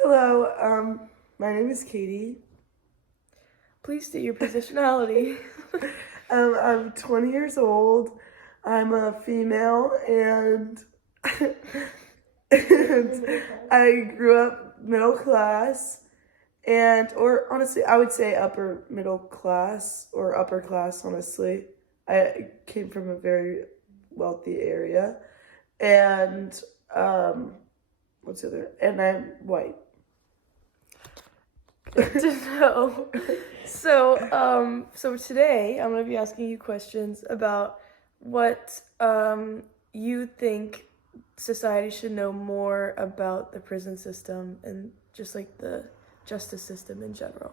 Hello, my name is Katie. Please state your positionality. I'm 20 years old. I'm a female and, and I grew up middle class or honestly, I would say upper middle class or upper class, honestly. I came from a very wealthy area and, what's the other? And I'm white. Good to know. So today I'm gonna be asking you questions about what you think society should know more about the prison system and just like the justice system in general.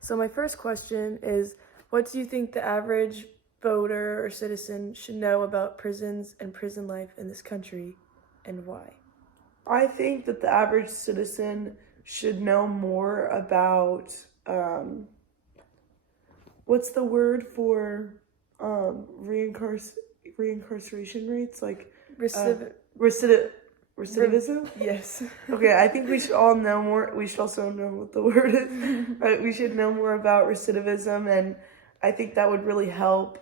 So my first question is, what do you think the average voter or citizen should know about prisons and prison life in this country, and why? I think that the average citizen should know more about what's the word for reincarceration rates, like recidivism. Yes. Okay, I think we should all know more. We should also know what the word is. Right? We should know more about recidivism, and I think that would really help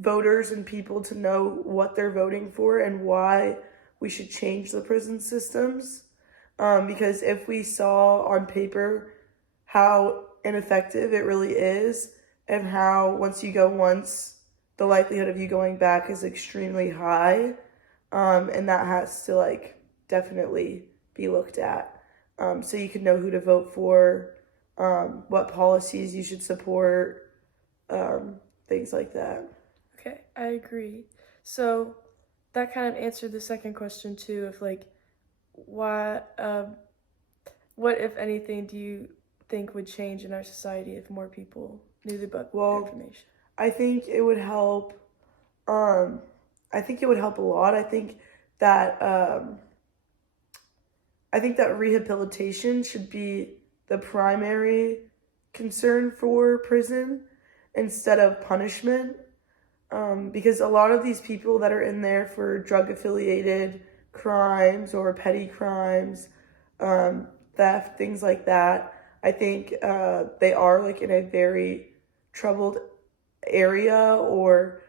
voters and people to know what they're voting for and why we should change the prison systems. Because if we saw on paper how ineffective it really is, and how once you go once, the likelihood of you going back is extremely high, and that has to definitely be looked at. So you can know who to vote for, what policies you should support, things like that. Okay, I agree. So that kind of answered the second question too, of what if anything do you think would change in our society if more people knew the book information? I think it would help. I think it would help a lot. That I think that rehabilitation should be the primary concern for prison instead of punishment. Because a lot of these people that are in there for drug-affiliated crimes or petty crimes, theft, things like that, I think they are in a very troubled area or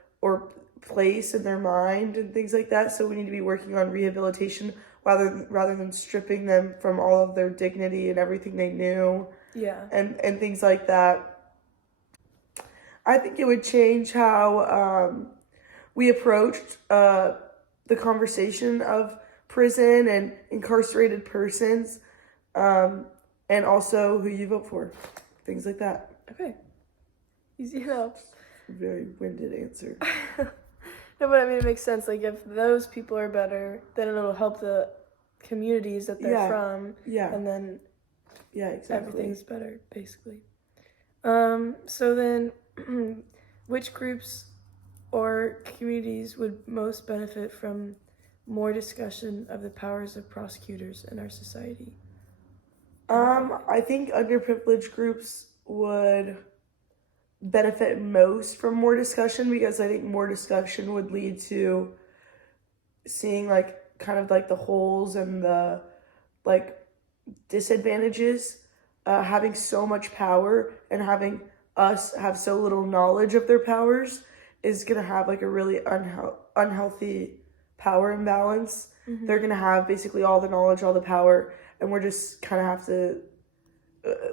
place in their mind and things like that. So we need to be working on rehabilitation rather than stripping them from all of their dignity and everything they knew. Yeah. And things like that. I think it would change how we approached the conversation of prison and incarcerated persons, and also who you vote for, things like that. Okay. Easy enough. Very winded answer. No, but I mean, it makes sense. If those people are better, then it'll help the communities that they're from. Yeah. And then exactly. Everything's better, basically. So then, which groups or communities would most benefit from more discussion of the powers of prosecutors in our society? I think underprivileged groups would benefit most from more discussion, because I think more discussion would lead to seeing the holes and the disadvantages. Having so much power and having us have so little knowledge of their powers is going to have a really unhealthy power imbalance. Mm-hmm. They're going to have basically all the knowledge, all the power, and we're just kind of have to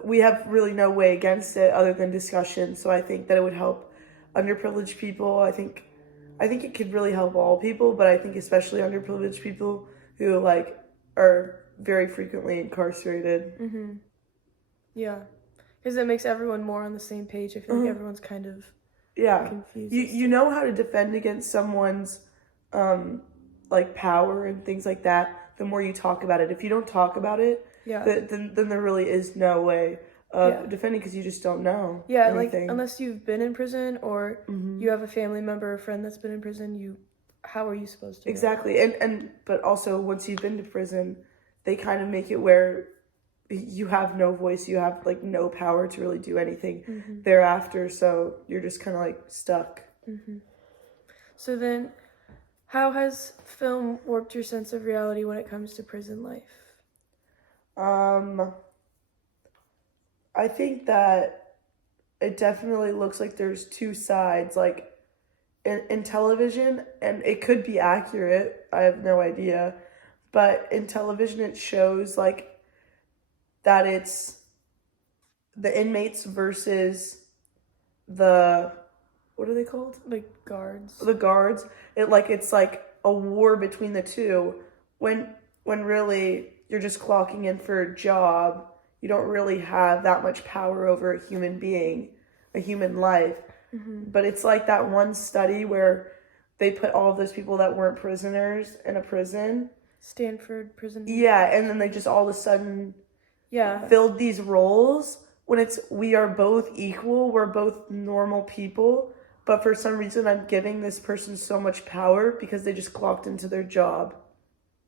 we have really no way against it other than discussion. So I think that it would help underprivileged people. I think it could really help all people, but I think especially underprivileged people who are very frequently incarcerated. Mm-hmm. Yeah, because it makes everyone more on the same page. I feel like everyone's kind of confused. You know how to defend against someone's power and things like that. The more you talk about it, if you don't talk about it, then there really is no way of defending, because you just don't know. Yeah, anything. Unless you've been in prison or you have a family member or friend that's been in prison, how are you supposed to know? Exactly, but also once you've been to prison, they kind of make it where you have no voice, you have no power to really do anything thereafter, so you're just kind of stuck. So then, How has film warped your sense of reality when it comes to prison life? Um, I think that it definitely looks like there's two sides, like in television, and it could be accurate. I have no idea. But in television, it shows like that it's the inmates versus the, what are they called? Like guards. The guards. It's like a war between the two when when really you're just clocking in for a job. You don't really have that much power over a human being, a human life. But it's like that one study where they put all of those people that weren't prisoners in a prison. Stanford prison. Yeah, and then they just all of a sudden Yeah. filled these roles when it's we are both equal, we're both normal people, but for some reason I'm giving this person so much power because they just clocked into their job.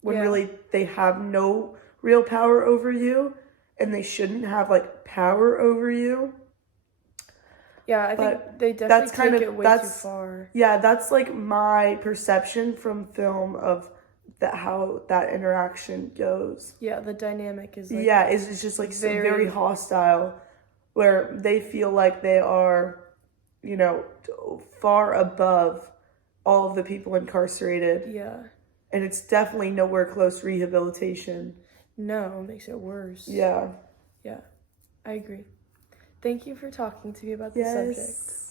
When Yeah. really they have no real power over you and they shouldn't have like power over you. Yeah, I think But they definitely that's kind take of it way that's too far. yeah, that's like my perception from film of that how that interaction goes. Yeah, the dynamic is like Yeah, it's just like so very hostile where they feel like they are, you know, far above all of the people incarcerated. yeah. And it's definitely nowhere close to rehabilitation. No, it makes it worse. Yeah. Yeah, I agree. Thank you for talking to me about this subject. Yes.